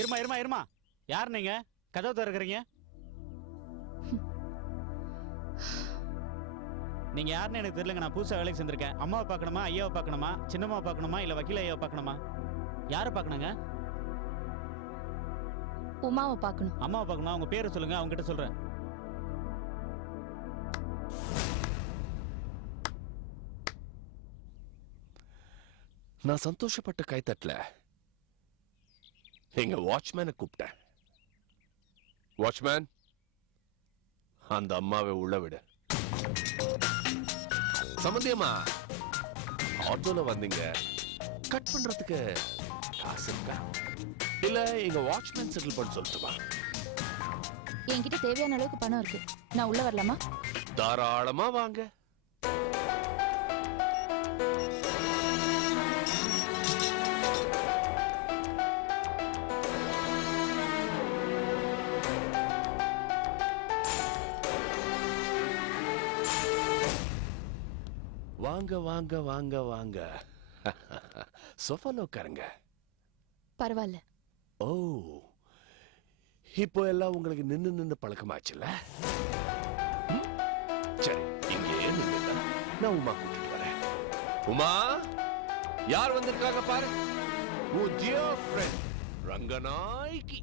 இருமா இருமா இருமா. யார் நீங்க? கதவு திறக்கிறீங்க. நீங்க யாருன்னு எனக்கு தெரியலங்க. நான் புதுசா வேலைக்கு சேர்ந்திருக்கேன். அம்மாவை பார்க்கணுமா, ஐயாவை பார்க்கணுமா, சின்னம்மாவை பார்க்கணுமா, இல்ல வக்கீல் ஐயாவை பார்க்கணுமா? யாரை பார்க்கணுங்க? உமாவை பார்க்கணும். அம்மாவை பார்க்கணும். அவங்க பேரை சொல்லுங்க, அவங்க கிட்ட சொல்றேன். நான் சந்தோஷப்பட்ட கைத்தட்டல எங்க வாட்ச்மேனை கூப்பிட்டேன். வாட்ச்மேன், அந்த அம்மாவை உள்ள விடு. சம்பந்தியம்மா, ஆட்டோல வந்தீங்க, கட் பண்றதுக்கு காசு இருக்கா? இல்ல எங்க வாட்ச்மேன் செட்டில் பண்ண சொல்லட்டுமா? என்கிட்ட தேவையான அளவுக்கு பணம் இருக்கு. நான் உள்ள வரலாமா? தாராளமா வாங்க. வாங்க வாங்க வாங்க வாங்க. சோஃபால உட்காருங்க. பரவாயில்ல. ஓ, இப்போ எல்லாம் உங்களுக்கு நின்னு நின்னு பழக்கமாச்சுல்ல? சரி, இங்கே நில்லுங்க. நான் உமா கூட்டிட்டு வரேன். உமா, யார் வந்திருக்காங்க பாரு. உன் டியர் ஃப்ரெண்ட் ரங்கநாயகி.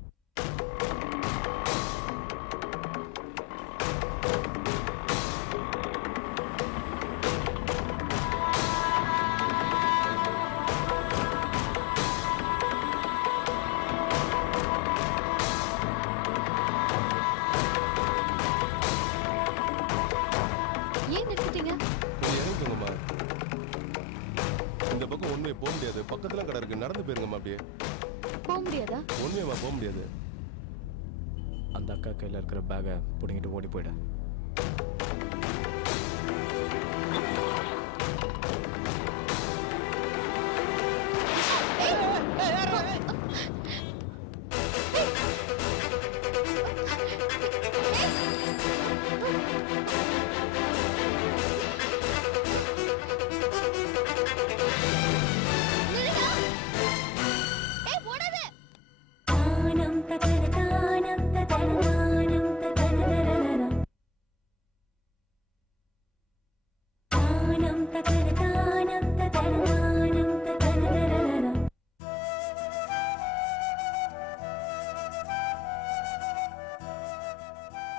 இந்த பக்கம் ஒண்ணுமே போக முடியாது. பக்கத்துல கடை இருக்கு, நடந்து போயிருங்கம்மா. அப்படியே போக முடியாதா? ஒண்ணுமேமா போக முடியாது. அந்த அக்கா கையில இருக்கிற பேகை பிடிங்கிட்டு ஓடி போயிட.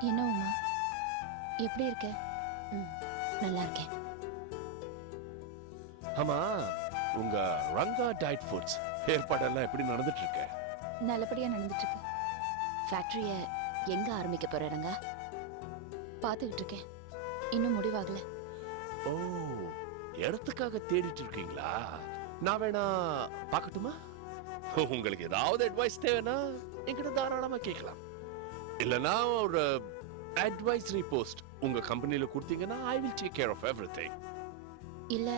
என்ன உமா, எப்படி இருக்க? நல்லா இருக்கேன். ஆமா, உங்க ரங்கா டயட் ஃபுட்ஸ் ஏற்பாடெல்லாம் எப்படி நடந்துட்டு இருக்கு? நல்லபடியா நடந்துட்டு இருக்கு. ஃபேக்டரிய எங்க ஆரம்பிக்க போற ரங்கா? பாத்துக்கிட்டு இருக்கேன். இன்னும் முடிவாகல. ஓ, இடத்துக்காக தேடிட்டு இருக்கீங்களா? நான் வேணா பார்க்கட்டுமா? உங்களுக்கு ஏதாவது அட்வைஸ் தேவைன்னா என்கிட்ட தாராளமா கேட்கலாம். இல்லனா ஒரு அட்வைசரி போஸ்ட் உங்க கம்பெனில கொடுத்தீங்கன்னா I will take care of everything. இல்ல,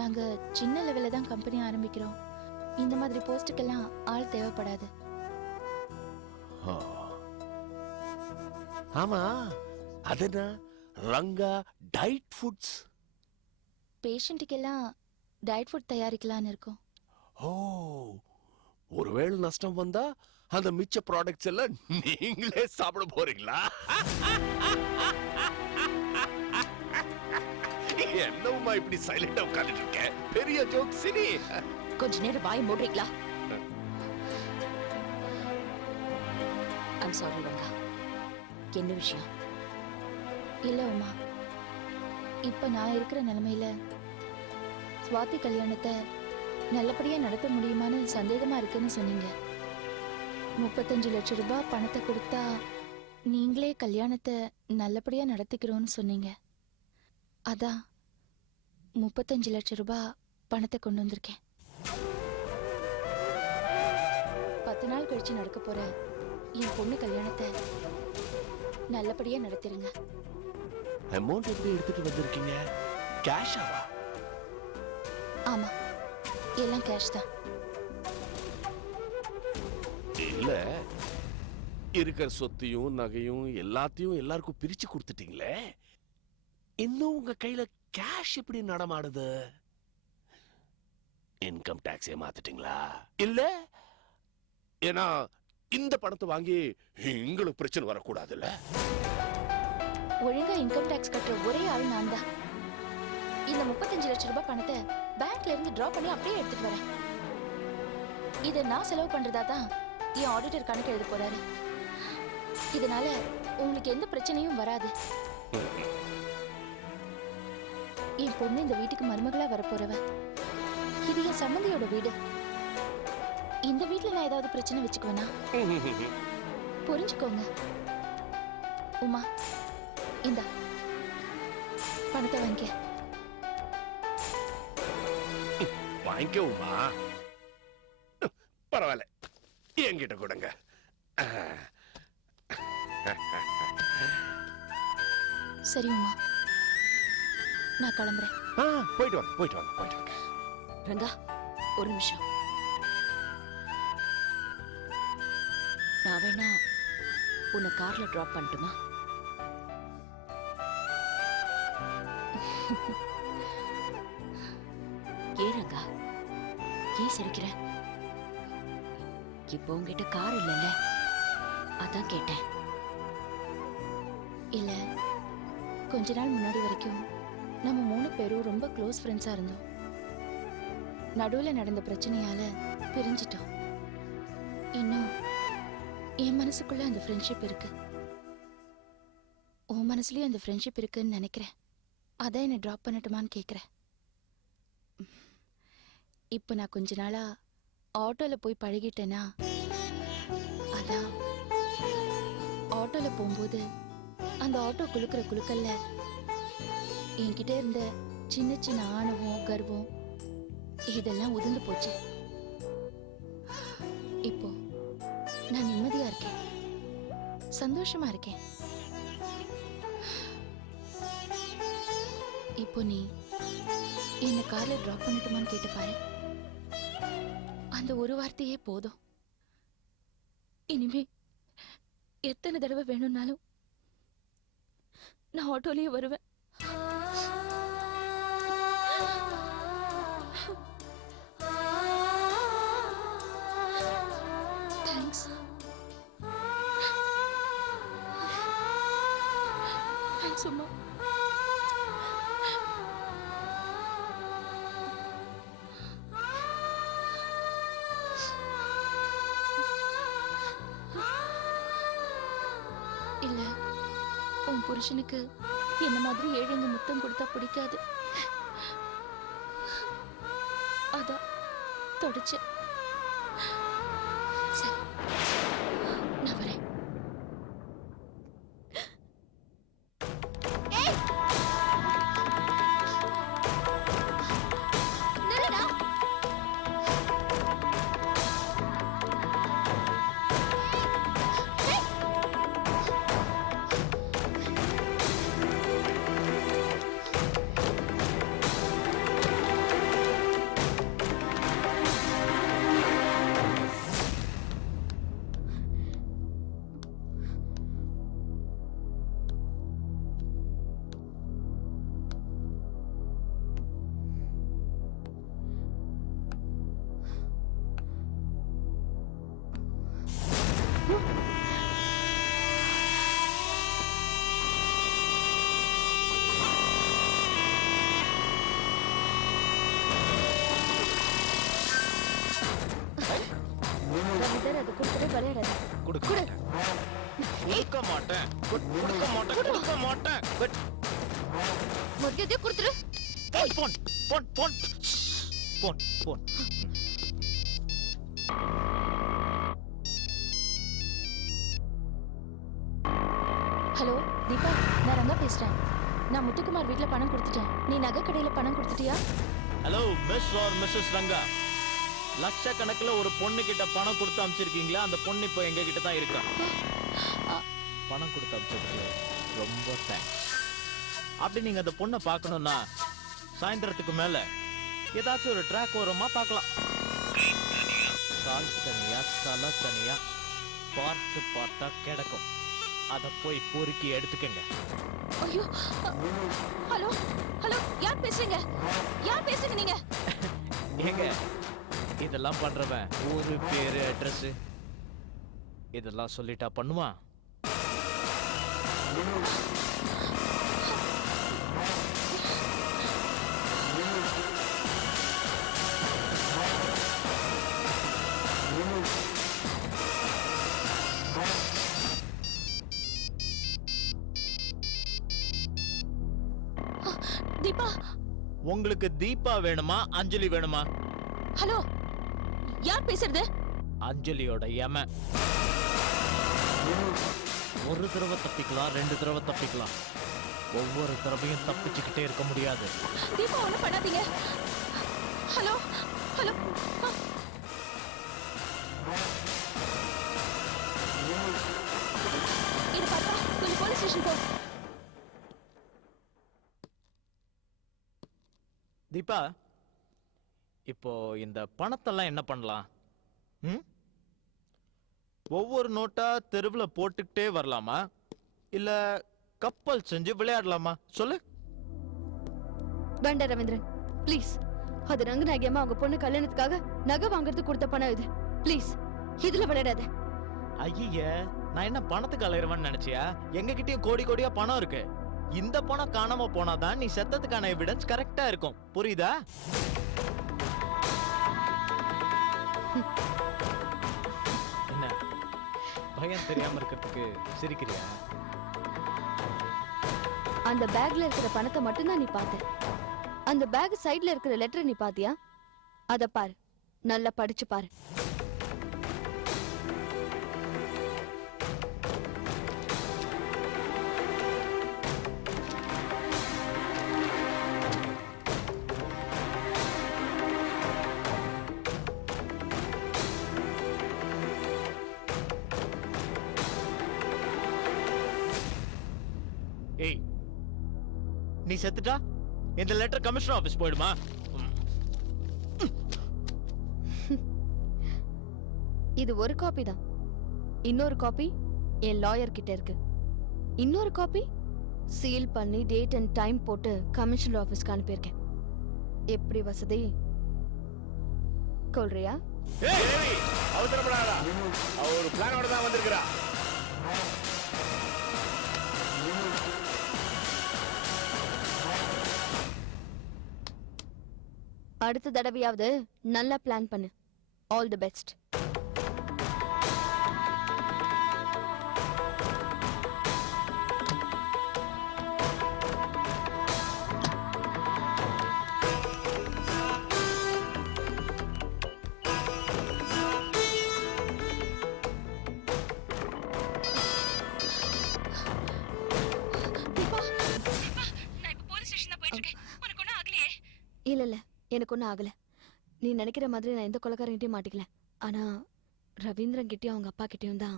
நாங்க சின்ன லெவல்ல தான் கம்பெனி ஆரம்பிக்கிறோம். இந்த மாதிரி போஸ்டுக்கெல்லாம் ஆள் தேவைப்படாது. ஆமா, அதனா ரங்கா டயட் ஃபுட்ஸ். பேஷண்ட்டுக்கெல்லாம் டயட் ஃபுட் தயாரிக்கலாம்னு இருக்கோம். ஓ, ஒருவேளை நஷ்டம் வந்தா அந்த மிச்ச ப்ராடக்ட்ஸ் எல்லாம் நீங்களே சாப்பிட போறீங்களா? என்னவுமா இப்படி சைலண்டா உட்கார்ந்துட்டு இருக்க? பெரிய ஜோக் சினி. கொஞ்ச நேரம் வாய் மூடுறீங்களா? I'm sorry Ranga. என்ன விஷயம்? இல்ல உமா, இப்ப நான் இருக்கிற நிலைமையில சுவாதி கல்யாணத்தை நல்லபடியா நடத்த முடியுமான்னு சந்தேகமா இருக்குன்னு சொன்னீங்க. 35 லட்சம் ரூபாய் பணத்தை கொடுத்தா நீங்களே கல்யாணத்தை நல்லபடியா நடத்திக்கிறோன்னு சொன்னீங்க. அதான் 35 லட்சம் ரூபாய் பணத்தை கொண்டு வந்திருக்கேன். 10 நாள் கழிச்சு நடக்க போற என் பொண்ணு கல்யாணத்தை நல்லபடியா நடத்திருங்க. அமௌண்ட் எப்படி எடுத்துட்டு வந்திருக்கீங்க? கேஷாவா? ஆமா, எல்லாம் கேஷ் தான். இல்ல, இருக்கிற சொத்தையும் நகையும் எல்லாத்தையும் எல்லாருக்கும் பிரிச்சு கொடுத்துட்டீங்களே, இன்னும் உங்க கையில கேஷ் எப்படி நடமாடுது? இன்கம் டாக்ஸே மாத்திட்டீங்களா? இல்ல ஏன்னா இந்த பணத்தை வாங்கி எங்களுக்கு பிரச்சனை வரக்கூடாதுல்ல. ஒழுங்கா இன்கம் டாக்ஸ் கட்டுற ஒரே ஆள் நான் தான். இந்த 35 லட்சம் ரூபாய் பணத்தை பேங்க்ல இருந்து டிரா பண்ணி அப்படியே எடுத்துட்டு வரேன். இதை நான் செலவு பண்றதா தான் என் ஆடிட்டர் கணக்கு எழுத போறாரு. இதனால உங்களுக்கு எந்த பிரச்சனையும் வராது. என் பொண்ணு இந்த வீட்டுக்கு மருமகளா வரப்போறவ. இது என் சம்மந்தியோட வீடு. இந்த வீட்டுல நான் ஏதாவது பிரச்சனை வச்சுக்குவேனா? புரிஞ்சுக்கோங்க. உமா, இந்த பணத்தை வாங்கிக்க. வாங்கிக்கவுமா? பரவாயில்ல, என்கிட்ட கொடுங்க. சரி உமா, நான் கிளம்புறேன். போயிட்டு வாங்க, போயிட்டு வாங்க, போயிட்டு வாங்க. ரங்கா ஒரு நிமிஷம். நான் வேணா உன்னை கார்ல டிராப் பண்ணட்டுமா? ஏன் ரங்கா, ஏன் சிரிக்கிற? இப்போ உங்ககிட்ட கார் இல்லைல்ல, அதான் கேட்டேன். இல்ல, கொஞ்ச நாள் முன்னாடி வரைக்கும் நம்ம 3 பேரும் ரொம்ப க்ளோஸ் ஃப்ரெண்ட்ஸா இருந்தோம். நடுவுல நடந்த பிரச்சனையால பிரிஞ்சிட்டோம். இன்னும் என் மனசுக்குள்ள அந்த ஃப்ரெண்ட்ஷிப் இருக்கு. உன் மனசுலயும் அந்த ஃப்ரெண்ட்ஷிப் இருக்குன்னு நினைக்கிறேன். அதான் என்னை ட்ராப் பண்ணட்டுமான்னு கேட்குறேன். இப்போ நான் கொஞ்ச நாளா ஆட்டோல போய் பழகிட்டேனா, அதான் ஆட்டோல போகும்போது அந்த ஆட்டோ குலுக்கிற குலுக்கல்ல என்கிட்ட இருந்த சின்ன சின்ன ஆணவம், கர்வம் இதெல்லாம் உதிர்ந்து போச்சு. இப்போ நான் நிம்மதியா இருக்கேன், சந்தோஷமா இருக்கேன். இப்போ நீ என்ன கார்ல டிராப் பண்ணட்டுமான்னு கேட்டு பாரு. அந்த ஒரு வார்த்தையே போதும். இனிமே எத்தனை தடவை வேணும்னாலும் நான் ஆட்டோலயே வருவேன். தேங்க்ஸ். தேங்க்ஸ் அம்மா. இல்ல, உன் புருஷனுக்கு என்ன மாதிரி ஏழைங்க முத்தம் கொடுத்தா பிடிக்காது. அதான் தொடச்சேன். சரி, நான் வரேன். அது கொடுத்துட்டு விளையாடாது. கொடுக்க மாட்டேன், கொடுக்க மாட்டேன், கொடுக்க மாட்டேன். மரியாதையா கொடுத்துரு. Phone phone phone phone phone. Hello Deepa, நான் ரங்கா பேசுறேன். நான் முத்துக்குமார் வீட்ல பணம் கொடுத்துட்டேன். நீ நகை கடையில பணம் கொடுத்துட்டியா? Hello miss or Mrs Ranga, லட்சக்கணக்கில் ஒரு பொண்ணு கிட்ட பணம் கொடுத்து அனுப்பிச்சிருக்கீங்களா? அந்த பொண்ணு இப்போ எங்க கிட்ட தான் இருக்கா. பணம் கொடுத்து அனுப்பிச்சிருக்கு, ரொம்ப தேங்க்ஸ். அப்படி நீங்க அந்த பொண்ணை பார்க்கணும்னா சாயந்தரத்துக்கு மேல ஏதாச்சும் ஒரு ட்ராக் ஓரமா பார்க்கலாம். கால் தனியா தலை தனியா பார்த்து பார்த்தா கிடக்கும். அதை போய் பொறுக்கி எடுத்துக்கங்க. ஐயோ, ஹலோ ஹலோ, யார் பேசுறீங்க? யார் பேசுங்க நீங்க? ஏங்க, இதெல்லாம் பண்றவன் ஊரு பேரு அட்ரஸ் இதெல்லாம் சொல்லிட்டா பண்ணுமா? தீபா, உங்களுக்கு தீபா வேணுமா அஞ்சலி வேணுமா? ஹலோ, யார் பேசுறது? அஞ்சலியோட யம. ஒரு தடவை தப்பிக்கலாம், 2 தடவை தப்பிக்கலாம். ஒவ்வொரு தடவையும் தப்பிச்சுக்கிட்டே இருக்க முடியாது. தீபா, ஒண்ணும் பண்ணாதீங்க. Hello hello. இது பார்த்தா கொஞ்சம் போலீஸ் ஸ்டேஷன் போ. தீபா, இப்போ இந்த பணத்தெல்லாம் என்ன பண்ணலாம்? ஒவ்வொரு நோட்டா தெருவில் போட்டுக்கிட்டே வரலாமா, இல்ல கப்பல் செஞ்சு விளையாடலாமா? சொல்லு. வேண்டாம் ரவீந்திரன், ப்ளீஸ். அது ரங்கநாயகியம்மா அவங்க பொண்ணு கல்யாணத்துக்காக நகை வாங்குறதுக்கு கொடுத்த பணம் இது. ப்ளீஸ், இதுல விளையாடாத. ஐய, நான் என்ன பணத்துக்கு அலையறவன்னு நினைச்சியா? எங்க கிட்டயும் கோடி கோடியா பணம் இருக்கு. இந்த பணம் காணாம போனாதான் நீ செத்ததுக்கான எவிடன்ஸ் கரெக்டா இருக்கும். புரியுதா? என்ன பயம் தெரியாம இருக்கிறதுக்கு சிரிக்கிறியா? அந்த பேக்ல இருக்கிற பணத்தை மட்டும்தான் நீ பார்த்த. அந்த பேக் சைடுல இருக்கிற லெட்டர் நீ பாத்தியா? அத பாரு, நல்லா படிச்சு பாரு. ஏய், நீ செத்துட்டா இந்த லெட்டர் கமிஷனர் ஆபீஸ் போயிடுமா? இது ஒரு காப்பி தான். இன்னொரு காப்பி என் லாயர் கிட்ட இருக்கு. இன்னொரு காப்பி சீல் பண்ணி டேட் அண்ட் டைம் போட்டு கமிஷனர் ஆபீஸ்க்கு அனுப்பியிருக்கேன். எப்படி வசதி? கொள்றியா? அவசரப்படாதா, அவ ஒரு பிளானோட தான் வந்திருக்கிறா. அடுத்த தடவையாவது நல்லா பிளான் பண்ணு. All the best. இல்ல இல்ல, எனக்கு ஒன்றும் ஆகல. நீ நினைக்கிற மாதிரி நான் எந்த கொலைக்காரங்கிட்டையும் மாட்டிக்கல. ஆனா ரவீந்திரன் கிட்டயும் அவங்க அப்பா கிட்டயும் தான்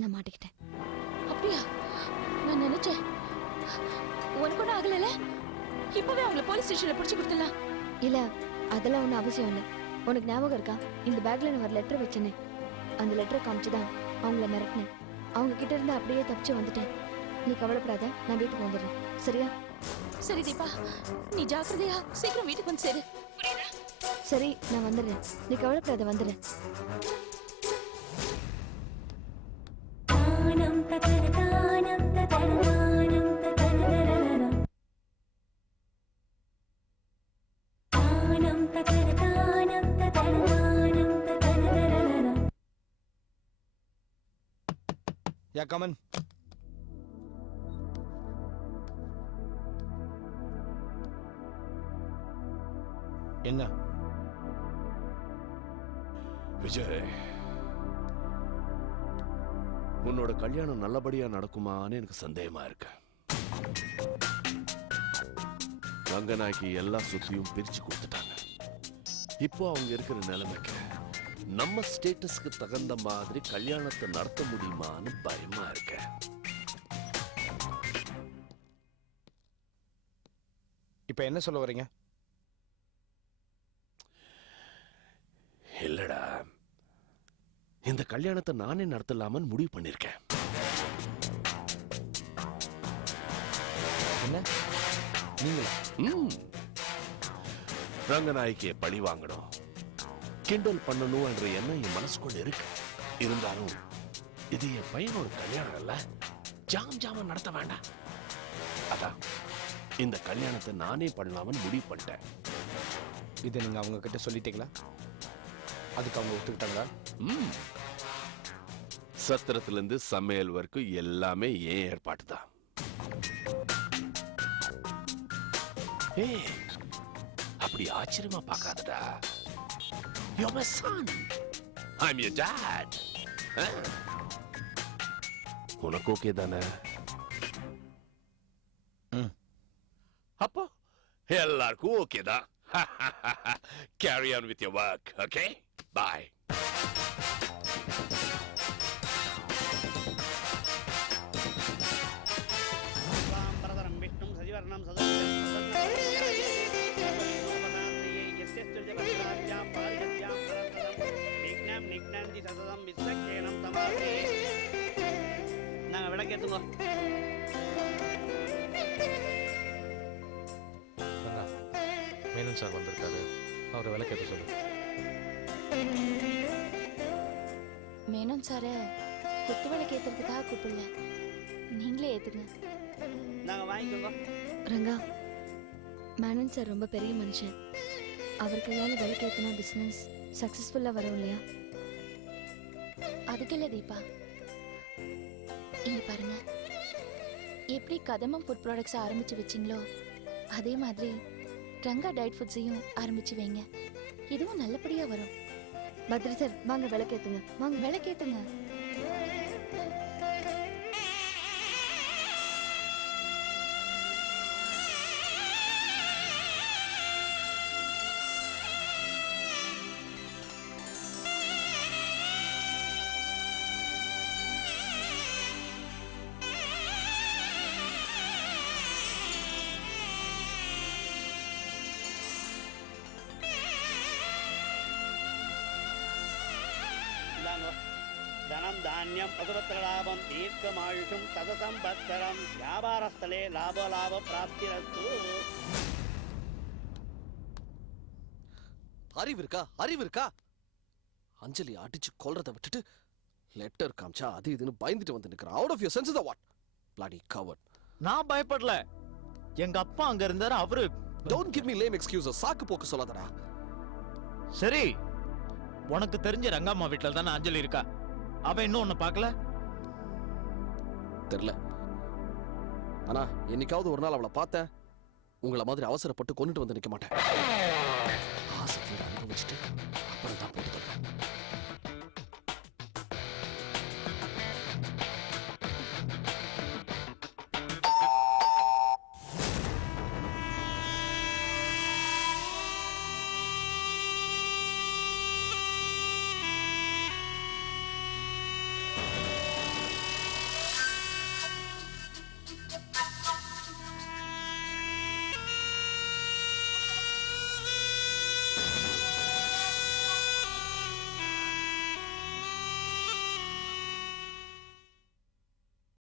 நான் மாட்டிக்கிட்டேன். அப்படியா? நான் நினைச்சேன் உனக்கு ஒன்றும் ஆகல. இப்பவே அவங்கள போலீஸ் ஸ்டேஷன்ல பிடிச்சு கொடுத்துடலாம். இல்ல, அதெல்லாம் ஒன்றும் அவசியம் இல்லை. உனக்கு ஞாபகம் இருக்கா, இந்த பேக்ல நான் ஒரு லெட்டர் வச்சேனே, அந்த லெட்டரை காமிச்சுதான் அவங்கள மிரட்டினேன். அவங்க கிட்ட இருந்து அப்படியே தப்பிச்சு வந்துட்டேன். நீ கவலைப்படாத, நான் வீட்டுக்கு வந்துடுறேன். சரியா? சரி தீபா, நீ ஜாக்கிரதையா சீக்கிரம் வீட்டுக்கு வந்து சேரு. புரியுதா? சரி, நான் வந்துடுறேன். நீ கவலைப்படாத, வந்துடுறேன். யா கமன். என்ன விஜய், உன்னோட கல்யாணம் நல்லபடியா நடக்குமான்னு எனக்கு சந்தேகமா இருக்கு. ரங்கநாயகி எல்லா சொத்தையும் பிரிச்சு கொடுத்துட்டாங்க. இப்போ அவங்க இருக்கிற நிலைமைக்கு நம்ம ஸ்டேட்டஸ்க்கு தகுந்த மாதிரி கல்யாணத்தை நடத்த முடியுமான்னு பயமா இருக்க. இப்ப என்ன சொல்ல வரீங்க? இல்லடா, இந்த கல்யாணத்தை நானே நடத்தலாமன்னு முடிவு பண்ணிருக்கேன். என்ன நீங்களா? ரங்கநாயகியை பழி வாங்கணும், கிண்டல் பண்ணணும் என்ற எண்ணம் என் மனசுக்குள்ள இருக்கு. இருந்தாலும் இது என் பையனோட கல்யாணம் இல்ல, ஜாமா நடத்த வேண்டாம். அதான் இந்த கல்யாணத்தை நானே பண்ணலாம்னு முடிவு பண்ணிட்டேன். இதை நீங்க அவங்க கிட்ட சொல்லிட்டீங்களா? அதுக்கு அவங்க ஒத்துக்கிட்டாங்களா? சத்திரத்துல இருந்து சமையல் வரைக்கும் எல்லாமே ஏன் ஏற்பாடு தான். அப்படி ஆச்சரியமா பார்க்காதடா. You're my son. I'm your dad. உனக்கு ஓகே தானே? அப்போ எல்லாருக்கும் ஓகே தான். Carry on with your work, okay? Bye. நாங்க விளக்கேத்துங்க. மேனன் சார் வந்திருக்காரு, அவரை விளக்கேற்ற சொல்லு. மேனன் சார குத்து விளக்கு ஏத்துறதுக்காக கூப்பிடல, நீங்களே ஏத்துங்க. நாங்க வாங்கிக்கோங்க. ரங்கா, மேனன் சார் ரொம்ப பெரிய மனுஷன். அவர் கையால் விளக்கேற்றினா பிஸ்னஸ் சக்ஸஸ்ஃபுல்லாக வரும் இல்லையா? அதுக்கு இல்ல தீபா, இங்க பாருங்க, எப்படி கதம்பம் ஃபுட் ப்ராடக்ட்ஸ் ஆரம்பிச்சு வச்சிங்களோ அதே மாதிரி ரங்கா டயட் ஃபுட்ஸையும் ஆரம்பிச்சு வைங்க. இதுவும் நல்லபடியா வரும். பத்ரி சார் வாங்க விளக்கேற்றுங்க, வாங்க விளக்கேத்துங்க. தனம் தானியம் பசுபத்திர லாபம் தீர்க்கமாயுஷும் சதசம்பத்சரம் வியாபாரஸ்தலே லாப பிராப்திரஸ்து. அறிவு இருக்கா? அஞ்சலி அடிச்சு கொல்றத விட்டுட்டு லெட்டர் காமிச்சா அது இதுன்னு பயந்துட்டு வந்து நிக்கிற. Out of your sense what bloody coward. நான் பயப்படல, எங்க அப்பா அங்க இருந்தாரு. அவரு don't give me lame excuses. சாக்கு போக்கு சொல்லாதடா. சரி, உனக்கு தெரிஞ்ச ரங்கம்மா வீட்டுல தானே அஞ்சலி இருக்கா? அவ இன்னும் உன்னை பார்க்கல? தெரியல. ஆனா என்னைக்காவது ஒரு நாள் அவளை பார்த்தேன். உங்களை மாதிரி அவசரப்பட்டு கொண்டுட்டு வந்து நிக்க மாட்டேன். ஆசை அனுபவிச்சுட்டு